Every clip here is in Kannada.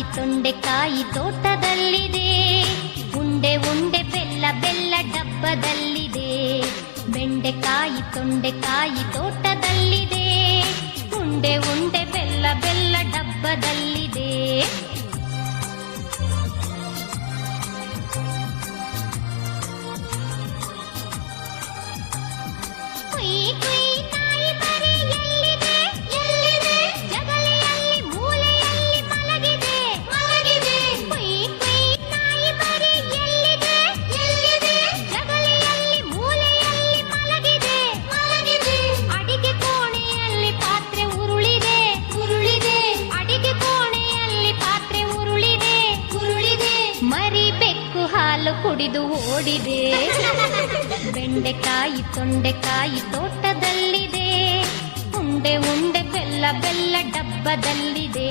ಬೆಂಡೆಕಾಯಿ ತೊಂಡೆಕಾಯಿ ತೋಟದಲ್ಲಿದೆ, ಉಂಡೆ ಉಂಡೆ ಬೆಲ್ಲ ಬೆಲ್ಲ ಡಬ್ಬದಲ್ಲಿದೆ. ಬೆಂಡೆಕಾಯಿ ತೊಂಡೆಕಾಯಿ ತೋಟದಲ್ಲಿದೆ, ಉಂಡೆ ಉಂಡೆ ಬೆಲ್ಲ ಬೆಲ್ಲ ಡಬ್ಬದಲ್ಲಿದೆ. ಕುಡಿದು ಓಡಿದೆ. ಬೆಂಡೆಕಾಯಿ ತೊಂಡೆಕಾಯಿ ತೋಟದಲ್ಲಿದೆ, ಉಂಡೆ ಉಂಡೆ ಬೆಲ್ಲ ಬೆಲ್ಲ ಡಬ್ಬದಲ್ಲಿದೆ.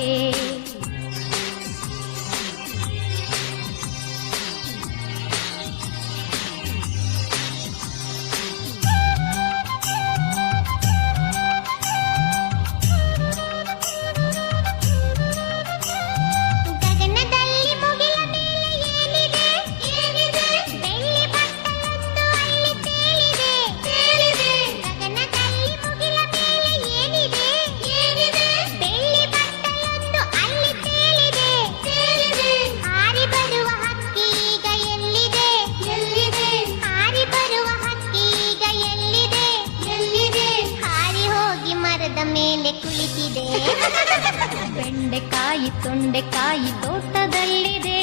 ಬೆಂಡೆಕಾಯಿ ತೊಂಡೆಕಾಯಿ ತೋಟದಲ್ಲಿದೆ,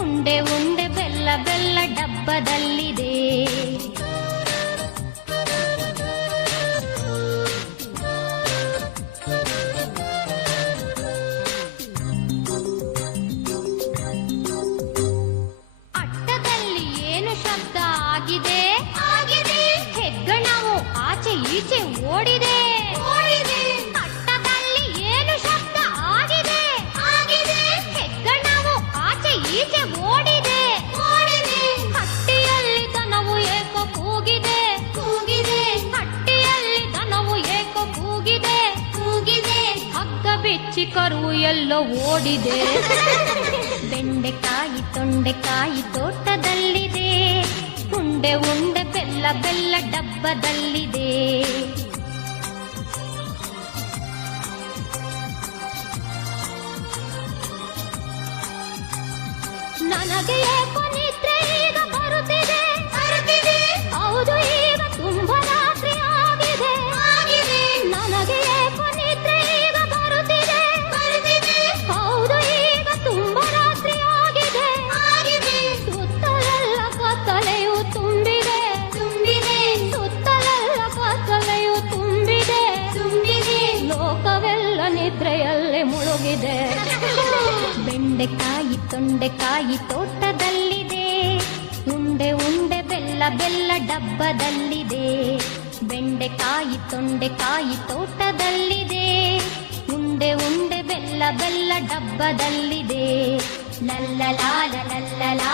ಉಂಡೆ ಉಂಡೆ ಬೆಲ್ಲ ಬೆಲ್ಲ ಡಬ್ಬದಲ್ಲಿದೆ. ಅಟ್ಟದಲ್ಲಿ ಏನು ಶಬ್ದ ಆಗಿದೆ? ಹೆಗ್ಗಣವು ಆಚೆ ಈಚೆ ಓಡಿದೆ. ಹಟ್ಟಿಯಲ್ಲಿ ದನವು ಏಕೋ ಕೂಗಿದೆ, ಹಟ್ಟಿಯಲ್ಲಿ ದನವು ಏಕೋ ಕೂಗಿದೆ. ಹಗ್ಗ ಬಿಚ್ಚಿ ಕರು ಎಲ್ಲೋ ಓಡಿದೆ. ಬೆಂಡೆಕಾಯಿ ತೊಂಡೆಕಾಯಿ ತೋಟದಲ್ಲಿದೆ, ಉಂಡೆ ಉಂಡೆ ಬೆಲ್ಲ ಬೆಲ್ಲ ಡಬ್ಬದಲ್ಲಿದೆ. ನನಗೆ ಏಕೋ ನಿದ್ರೆ ಈಗ ಬರುತ್ತಿದೆ, ಹೌದು ಈಗ ತುಂಬಾ ರಾತ್ರಿ ಆಗಿದೆ. ನನಗೆ ಏಕೋ ನಿದ್ರೆ ಈಗ ಬರುತ್ತಿದೆ, ಹೌದು ಈಗ ತುಂಬಾ ರಾತ್ರಿ ಆಗಿದೆ. ಸುತ್ತಲೆಲ್ಲ ಕತ್ತಲೆಯು ತುಂಬಿದೆ, ಸುತ್ತಲೆಲ್ಲ ಕತ್ತಲೆಯು ತುಂಬಿದೆ. ಲೋಕವೆಲ್ಲ ನಿದ್ರೆಯಲ್ಲೇ ಮುಳುಗಿದೆ. ಬೆಂಡೆಕಾಯಿ ತೊಂಡೆಕಾಯಿ ತೋಟದಲ್ಲಿದೆ, ಉಂಡೆ ಉಂಡೆ ಬೆಲ್ಲ ಬೆಲ್ಲ ಡಬ್ಬದಲ್ಲಿದೆ. ಬೆಂಡೆಕಾಯಿ ತೊಂಡೆಕಾಯಿ ತೋಟದಲ್ಲಿದೆ, ಉಂಡೆ ಉಂಡೆ ಬೆಲ್ಲ ಬೆಲ್ಲ ಡಬ್ಬದಲ್ಲಿದೆ. ಲಲ್ಲಲಾಲ ಲಲ್ಲಲಾ